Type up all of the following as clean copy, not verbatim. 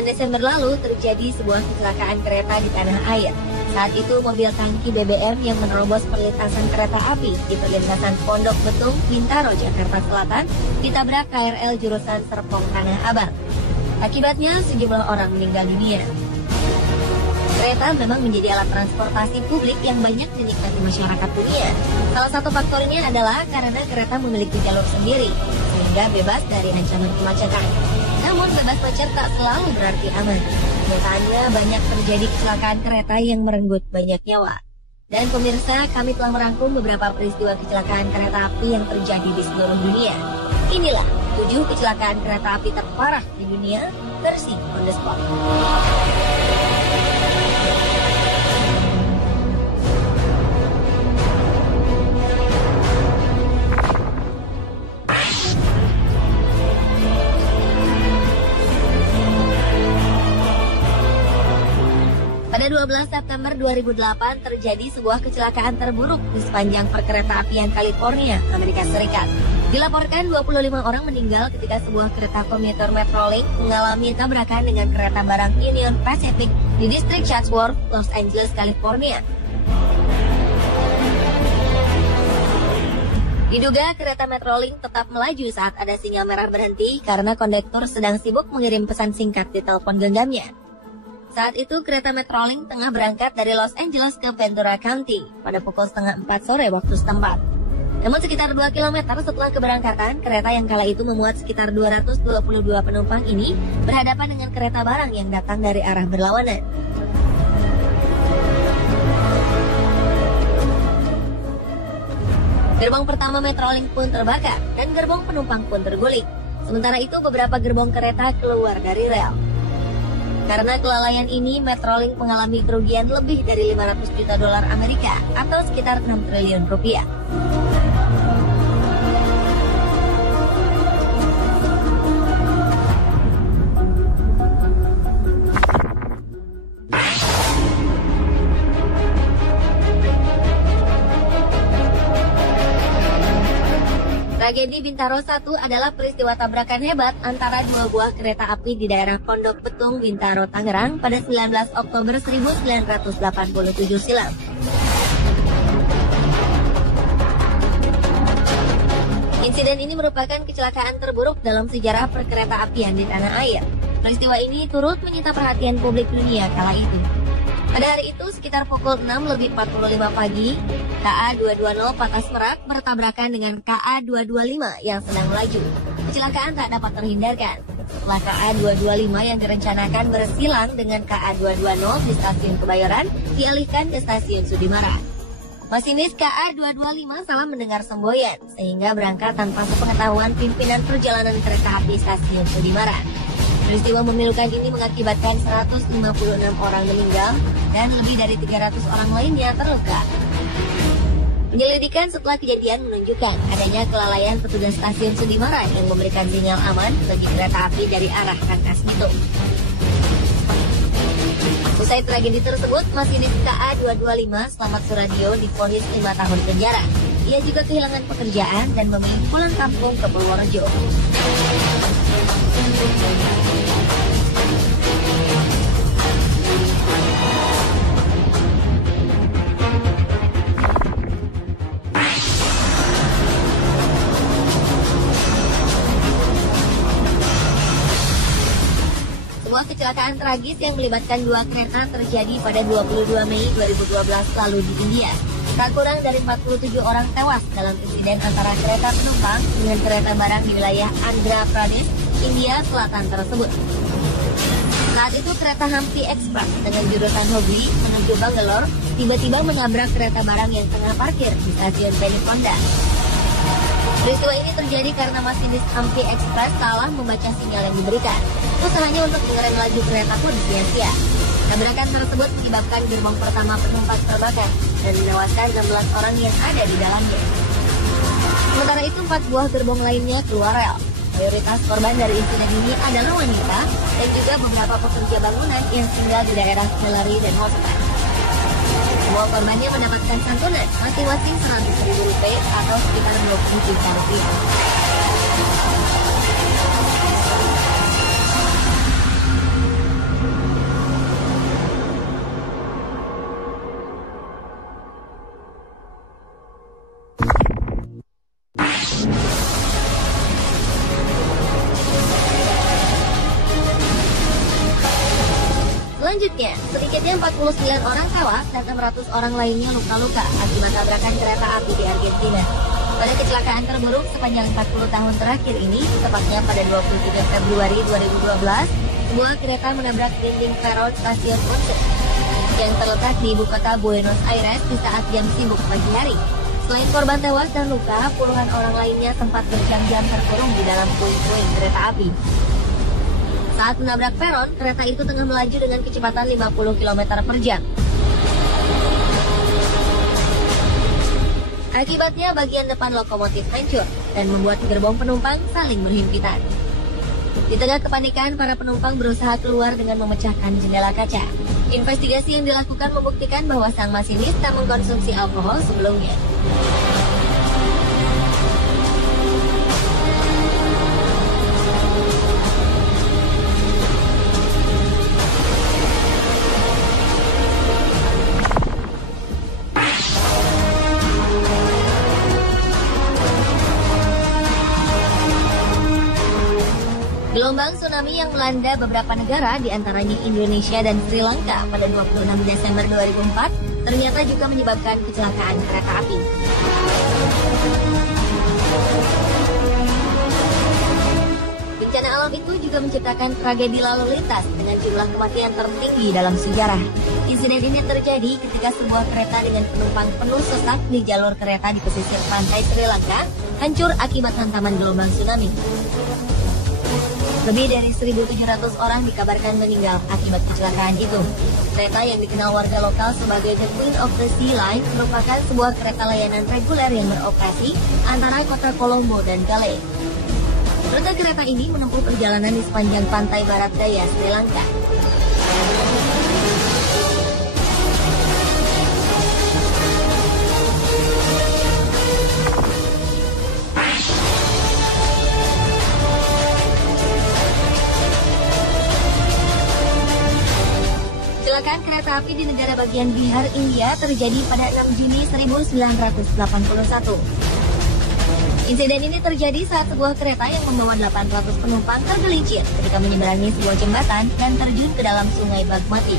Bulan Desember lalu terjadi sebuah kecelakaan kereta di tanah air. Saat itu mobil tangki BBM yang menerobos perlintasan kereta api di perlintasan Pondok Betung, Bintaro, Jakarta Selatan ditabrak KRL jurusan Serpong Tanah Abang. Akibatnya sejumlah orang meninggal dunia. Kereta memang menjadi alat transportasi publik yang banyak dinikmati masyarakat dunia. Salah satu faktornya adalah karena kereta memiliki jalur sendiri, sehingga bebas dari ancaman kemacetan. Namun bebas macet tak selalu berarti aman. Kenyataannya banyak terjadi kecelakaan kereta yang merenggut banyak nyawa. Dan pemirsa, kami telah merangkum beberapa peristiwa kecelakaan kereta api yang terjadi di seluruh dunia. Inilah 7 kecelakaan kereta api terparah di dunia versi On The Spot. Pada 12 September 2008 terjadi sebuah kecelakaan terburuk di sepanjang perkeretaapian California, Amerika Serikat. Dilaporkan 25 orang meninggal ketika sebuah kereta komuter Metrolink mengalami tabrakan dengan kereta barang Union Pacific di distrik Chatsworth, Los Angeles, California. Diduga kereta Metrolink tetap melaju saat ada sinyal merah berhenti karena kondektur sedang sibuk mengirim pesan singkat di telepon genggamnya. Saat itu kereta Metrolink tengah berangkat dari Los Angeles ke Ventura County pada pukul 3:30 sore waktu setempat. Namun sekitar 2 km setelah keberangkatan, kereta yang kala itu memuat sekitar 222 penumpang ini berhadapan dengan kereta barang yang datang dari arah berlawanan. Gerbong pertama Metrolink pun terbakar dan gerbong penumpang pun terguling. Sementara itu beberapa gerbong kereta keluar dari rel. Karena kelalaian ini, Metrolink mengalami kerugian lebih dari 500 juta dolar Amerika atau sekitar 6 triliun rupiah. Tragedi Bintaro 1 adalah peristiwa tabrakan hebat antara 2 buah kereta api di daerah Pondok Betung, Bintaro, Tangerang pada 19 Oktober 1987 silam. Insiden ini merupakan kecelakaan terburuk dalam sejarah perkereta-apian di tanah air. Peristiwa ini turut menyita perhatian publik dunia kala itu. Pada hari itu, sekitar pukul 6:45 pagi, KA 220 Patas Merak bertabrakan dengan KA 225 yang sedang melaju. Kecelakaan tak dapat terhindarkan. Setelah KA 225 yang direncanakan bersilang dengan KA 220 di stasiun Kebayoran, dialihkan ke stasiun Sudimara. Masinis KA 225 salah mendengar semboyan, sehingga berangkat tanpa sepengetahuan pimpinan perjalanan kereta api stasiun Sudimara. Peristiwa memilukan ini mengakibatkan 156 orang meninggal dan lebih dari 300 orang lainnya terluka. Penyelidikan setelah kejadian menunjukkan adanya kelalaian petugas stasiun Sudimara yang memberikan sinyal aman bagi kereta api dari arah Rangkas Bitung. Usai tragedi tersebut, masinis KA 225 Slamet Suradio divonis 5 tahun penjara. Ia juga kehilangan pekerjaan dan memilih pulang kampung ke Purworejo. Sebuah kecelakaan tragis yang melibatkan 2 kereta terjadi pada 22 Mei 2012 lalu di India. Tak kurang dari 47 orang tewas dalam insiden antara kereta penumpang dengan kereta barang di wilayah Andhra Pradesh, India Selatan tersebut. Saat itu kereta Hampi Express dengan jurusan Hubli menuju Bangalore tiba-tiba menabrak kereta barang yang tengah parkir di stasiun Penikonda. Peristiwa ini terjadi karena masinis Hampi Express salah membaca sinyal yang diberikan. Usahanya untuk mengerem laju kereta pun sia-sia. Tabrakan tersebut menyebabkan gerbong pertama penumpang terbakar dan menewaskan 16 orang yang ada di dalamnya. Sementara itu 4 buah gerbong lainnya keluar rel. Mayoritas korban dari insiden ini adalah wanita dan juga beberapa pekerja bangunan yang tinggal di daerah Hillary dan Houston. Semua korbannya mendapatkan santunan masing-masing Rp100.000 atau sekitar Rp20 juta. 49 orang tewas dan 600 orang lainnya luka-luka akibat tabrakan kereta api di Argentina. Pada kecelakaan terburuk sepanjang 40 tahun terakhir ini, tepatnya pada 23 Februari 2012, sebuah kereta menabrak dinding peron stasiun Ponce yang terletak di ibu kota Buenos Aires di saat jam sibuk pagi hari. Selain korban tewas dan luka, puluhan orang lainnya sempat berjam-jam terkurung di dalam puing-puing kereta api. Saat menabrak peron, kereta itu tengah melaju dengan kecepatan 50 km per jam. Akibatnya bagian depan lokomotif hancur dan membuat gerbong penumpang saling berhimpitan. Di tengah kepanikan, para penumpang berusaha keluar dengan memecahkan jendela kaca. Investigasi yang dilakukan membuktikan bahwa sang masinis tak mengkonsumsi alkohol sebelumnya. Gelombang tsunami yang melanda beberapa negara, diantaranya Indonesia dan Sri Lanka pada 26 Desember 2004, ternyata juga menyebabkan kecelakaan kereta api. Bencana alam itu juga menciptakan tragedi lalu lintas dengan jumlah kematian tertinggi dalam sejarah. Insiden ini terjadi ketika sebuah kereta dengan penumpang penuh sesak di jalur kereta di pesisir pantai Sri Lanka hancur akibat hantaman gelombang tsunami. Lebih dari 1.700 orang dikabarkan meninggal akibat kecelakaan itu. Kereta yang dikenal warga lokal sebagai The Queen of the Sea Line merupakan sebuah kereta layanan reguler yang beroperasi antara kota Colombo dan Galle. Rute kereta ini menempuh perjalanan di sepanjang pantai barat daya Sri Lanka. Kecelakaan kereta api di negara bagian Bihar, India terjadi pada 6 Juni 1981. Insiden ini terjadi saat sebuah kereta yang membawa 800 penumpang tergelincir ketika menyeberangi sebuah jembatan dan terjun ke dalam sungai Bagmati.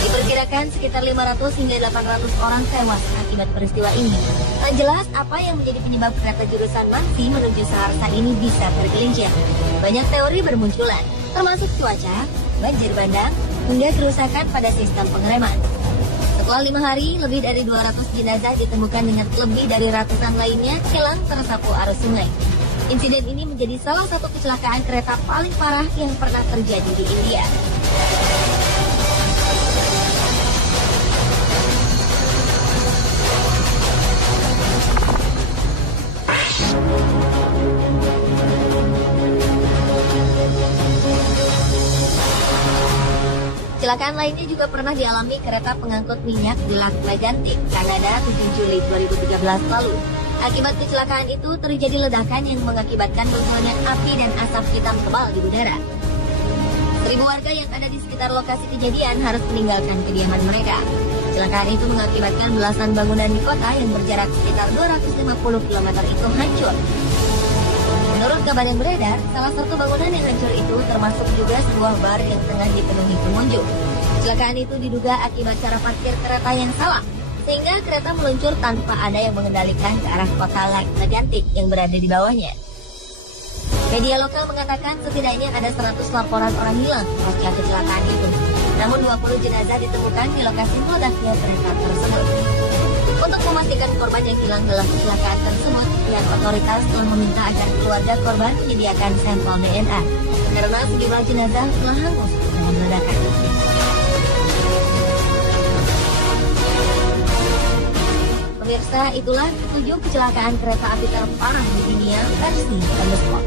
Diperkirakan sekitar 500 hingga 800 orang tewas akibat peristiwa ini. Tak jelas apa yang menjadi penyebab kereta jurusan Mansi menuju Saharsa ini bisa tergelincir. Banyak teori bermunculan, termasuk cuaca, banjir bandang, hingga kerusakan pada sistem pengereman. Setelah 5 hari, lebih dari 200 jenazah ditemukan dengan lebih dari ratusan lainnya hilang tersapu arus sungai. Insiden ini menjadi salah satu kecelakaan kereta paling parah yang pernah terjadi di India. Kecelakaan lainnya juga pernah dialami kereta pengangkut minyak di Lac Mégantic, Kanada 7 Juli 2013 lalu. Akibat kecelakaan itu terjadi ledakan yang mengakibatkan munculnya api dan asap hitam tebal di udara. 1.000 warga yang ada di sekitar lokasi kejadian harus meninggalkan kediaman mereka. Kecelakaan itu mengakibatkan belasan bangunan di kota yang berjarak sekitar 250 km itu hancur. Menurut kabar yang beredar, salah satu bangunan yang hancur itu termasuk juga sebuah bar yang tengah dipenuhi pengunjung. Kecelakaan itu diduga akibat cara parkir kereta yang salah, sehingga kereta meluncur tanpa ada yang mengendalikan ke arah kota Lac Mégantic yang berada di bawahnya. Media lokal mengatakan setidaknya ada 100 laporan orang hilang pasca kecelakaan itu. Namun 20 jenazah ditemukan di lokasi meledaknya kereta tersebut. Untuk memastikan korban yang hilang dalam kecelakaan tersebut, pihak otoritas telah meminta agar keluarga korban menyediakan sampel DNA karena sejumlah jenazah telah hangus dengan ledakan. Pemirsa, itulah 7 kecelakaan kereta api terparah di dunia versi Thunderspot.